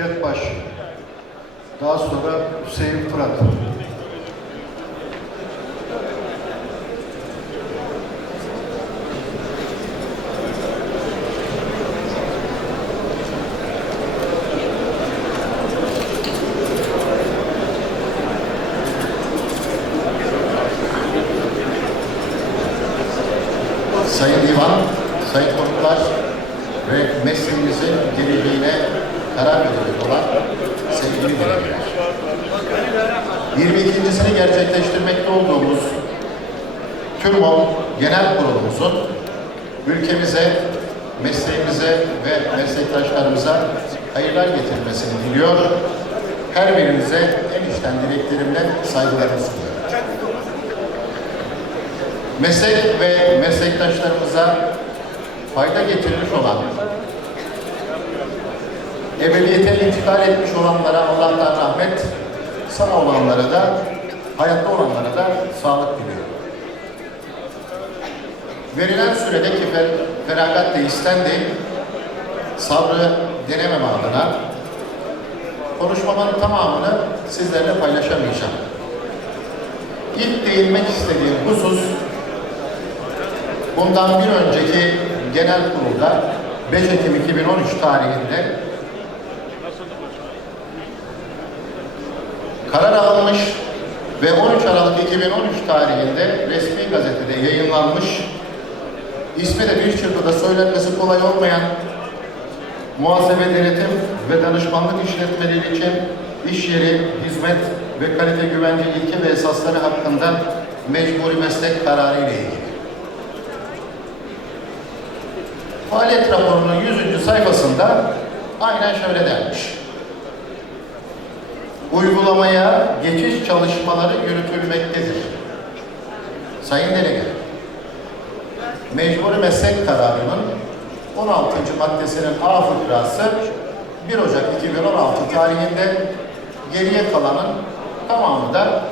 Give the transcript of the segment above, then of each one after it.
Gökbaş, daha sonra Hüseyin Fırat. Sayın Divan, Sayın Konuklar karar verecek olan sevgili dinleyiciler. 22.sini gerçekleştirmekte olduğumuz TÜRMOM Genel Kurulumuzun ülkemize, mesleğimize ve meslektaşlarımıza hayırlar getirmesini diliyor. Her birinize en içten dileklerimle saygılarımı sunuyorum. Meslek ve meslektaşlarımıza fayda getirmiş olan, ebediyete intikal etmiş olanlara Allah'tan rahmet, sağ olanlara da, hayatta olanlara da sağlık diliyorum. Verilen süredeki fer feragat de istendi, sabrı denemem adına konuşmamın tamamını sizlerle paylaşamayacağım. İlk değinmek istediğim husus, bundan bir önceki genel kurulda 5 Ekim 2013 tarihinde karar alınmış ve 13 Aralık 2013 tarihinde resmi gazetede yayınlanmış ismi de bir çırpıda söylenmesi kolay olmayan muhasebe denetim ve danışmanlık işletmeleri için iş yeri, hizmet ve kalite güvence ilke ve esasları hakkında mecburi meslek kararı ile ilgili. Faaliyet raporunun 100. sayfasında aynen şöyle denmiş. Uygulamaya geçiş çalışmaları yürütülmektedir. Sayın Delege, mecburi meslek kararının 16. maddesinin A fıkrası 1 Ocak 2016 tarihinde geriye kalanın tamamı da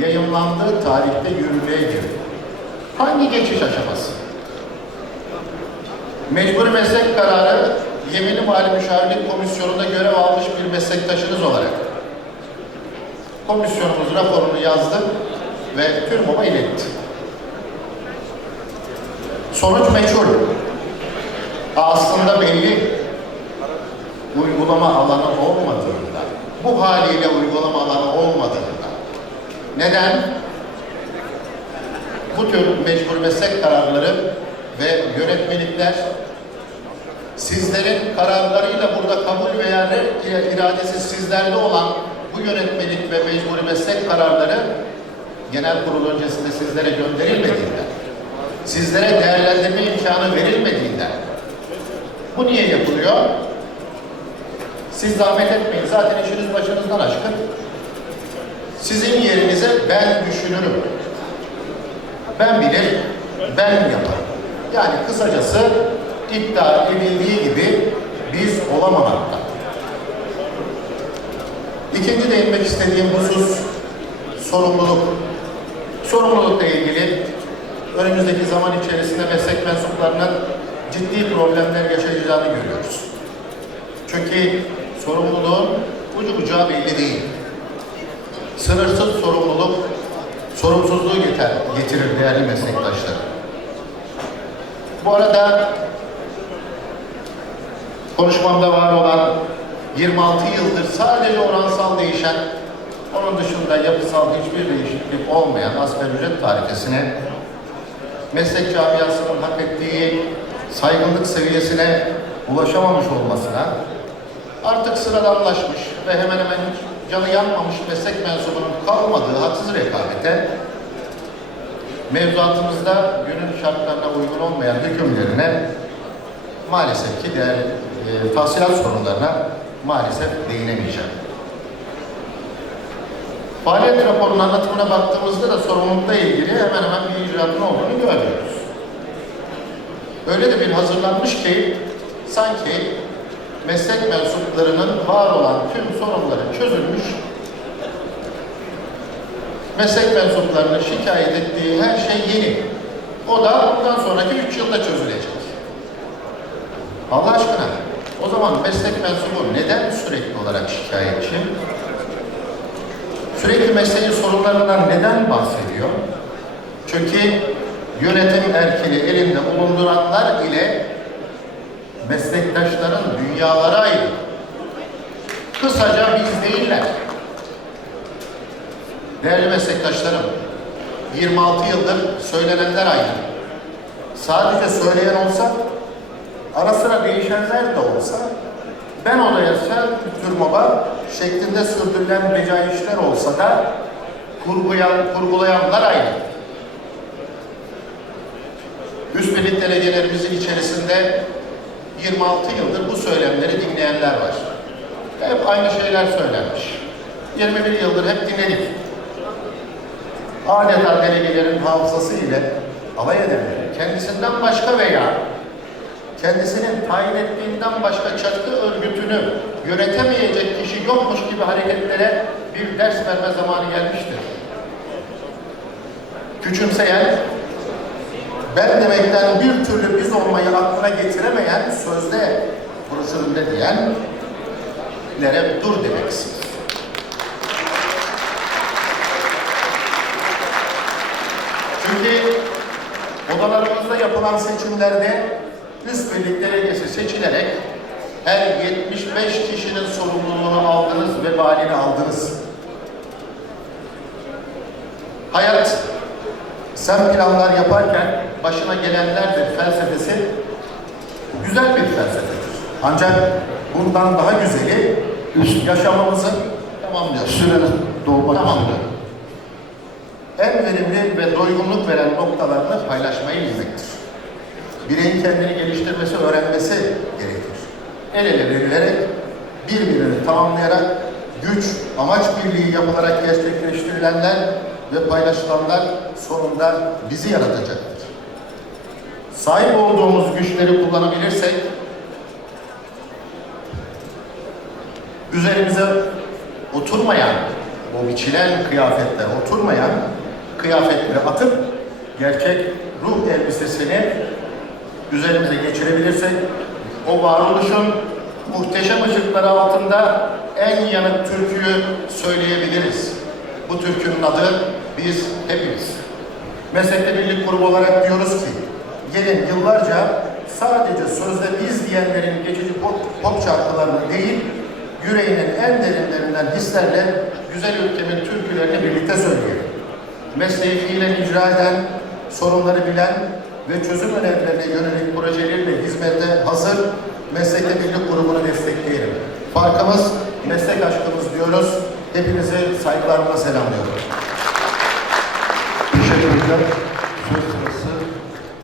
yayınlandığı tarihte yürürlüğe girdi. Hangi geçiş aşaması? Mecburi meslek kararı yeminli mali müşavirlik komisyonunda görev almış bir meslektaşınız olarak komisyonumuz raporunu yazdı ve TÜRMOB'a iletti. Sonuç meçhul. Aslında belli uygulama alanı olmadığında, bu haliyle uygulama alanı olmadığında, neden? Bu tür mecbur meslek kararları ve yönetmelikler sizlerin kararlarıyla burada kabul veya iradesi sizlerde olan bu yönetmelik mecburi meslek kararları genel kurul öncesinde sizlere gönderilmediğinden, sizlere değerlendirme imkanı verilmediğinden bu niye yapılıyor? Siz zahmet etmeyin. Zaten işiniz başınızdan aşkın. Sizin yerinize ben düşünürüm. Ben bilir, ben yaparım. Yani kısacası iddia edildiği gibi biz olamamakta. İkinci değinmek istediğim husus sorumluluk. Sorumlulukla ilgili önümüzdeki zaman içerisinde meslek mensuplarının ciddi problemler yaşayacağını görüyoruz. Çünkü sorumluluğun ucu bucağı belli değil. Sınırsız sorumluluk sorumsuzluğu yeter, getirir değerli meslektaşlar. Bu arada konuşmamda var olan 26 yıldır sadece oransal değişen, onun dışında yapısal hiçbir değişiklik olmayan asgari ücret tarifesine meslek camiasının hak ettiği saygınlık seviyesine ulaşamamış olmasına, artık sıradanlaşmış ve hemen hemen canı yanmamış meslek mensubunun kalmadığı haksız rekabete, mevzuatımızda günün şartlarına uygun olmayan hükümlerine maalesef ki değer, e, tahsilat sorunlarına maalesef değinemeyeceğim. Faaliyet raporunun anlatımına baktığımızda da sorumlulukla ilgili hemen hemen bir icraatın olduğunu görüyoruz. Öyle de bir hazırlanmış ki sanki meslek mensuplarının var olan tüm sorunları çözülmüş, meslek mensuplarının şikayet ettiği her şey yeni. O da bundan sonraki üç yılda çözülecek. Allah aşkına. O zaman meslek mensubu neden sürekli olarak şikayetçi? Sürekli mesleğin sorunlarından neden bahsediyor? Çünkü yönetim erkini elinde bulunduranlar ile meslektaşların dünyaları ayrı. Kısaca biz değiller. Değerli meslektaşlarım, 26 yıldır söylenenler aynı. Sadece söyleyen olsa, ara sıra değişenler de olsa, ben odaya sen Türk baba şeklinde sürdürülen becaişler olsa da kurguyan, kurgulayanlar aynı. Üst birlik delegelerimizin içerisinde 26 yıldır bu söylemleri dinleyenler var. Hep aynı şeyler söylenmiş. 21 yıldır hep dinledik. Adeta delegelerin hafızası ile alay edenleri, kendisinden başka veya kendisinin tayin ettiğinden başka çatı örgütünü yönetemeyecek kişi yokmuş gibi hareketlere bir ders verme zamanı gelmiştir. Küçümseyen, ben demekten bir türlü biz olmayı aklına getiremeyen sözde broşüründe diyenlere dur demek istiyor. Çünkü odalarımızda yapılan seçimlerde üst birlik delegesi seçilerek her 75 kişinin sorumluluğunu aldınız ve valini aldınız. Hayat sen planlar yaparken başına gelenlerdir felsefesi güzel bir felsefedir. Ancak bundan daha güzeli üst yaşamamızın tamam diyor. Süreniz dolmak Tamam üzere. diyor. En verimli ve doygunluk veren bilmektir. Bireyin kendini geliştirmesi, öğrenmesi gerekir. El ele verilerek, birbirini tamamlayarak, güç, amaç birliği yapılarak gerçekleştirilenler ve paylaşılanlar sonunda bizi yaratacaktır. Sahip olduğumuz güçleri kullanabilirsek, üzerimize oturmayan, o biçilen kıyafetler oturmayan kıyafetleri atıp gerçek ruh elbisesini üzerimize geçirebilirsek o varoluşun muhteşem ışıkları altında en yanık türküyü söyleyebiliriz. Bu türkünün adı biz hepimiz. Meslekte birlik grubu olarak diyoruz ki gelin yıllarca sadece sözde biz diyenlerin geçici pop, pop şarkılarını değil yüreğinin en derinlerinden hislerle güzel ülkemin türkülerini birlikte söyleyelim. Mesleği fiilen icra eden, sorunları bilen ve çözüm önerilerine yönelik projeleriyle hizmete hazır meslekte birlik grubunu destekleyelim. Farkımız meslek aşkımız diyoruz. Hepinizi saygılarımla selamlıyorum. Teşekkürler.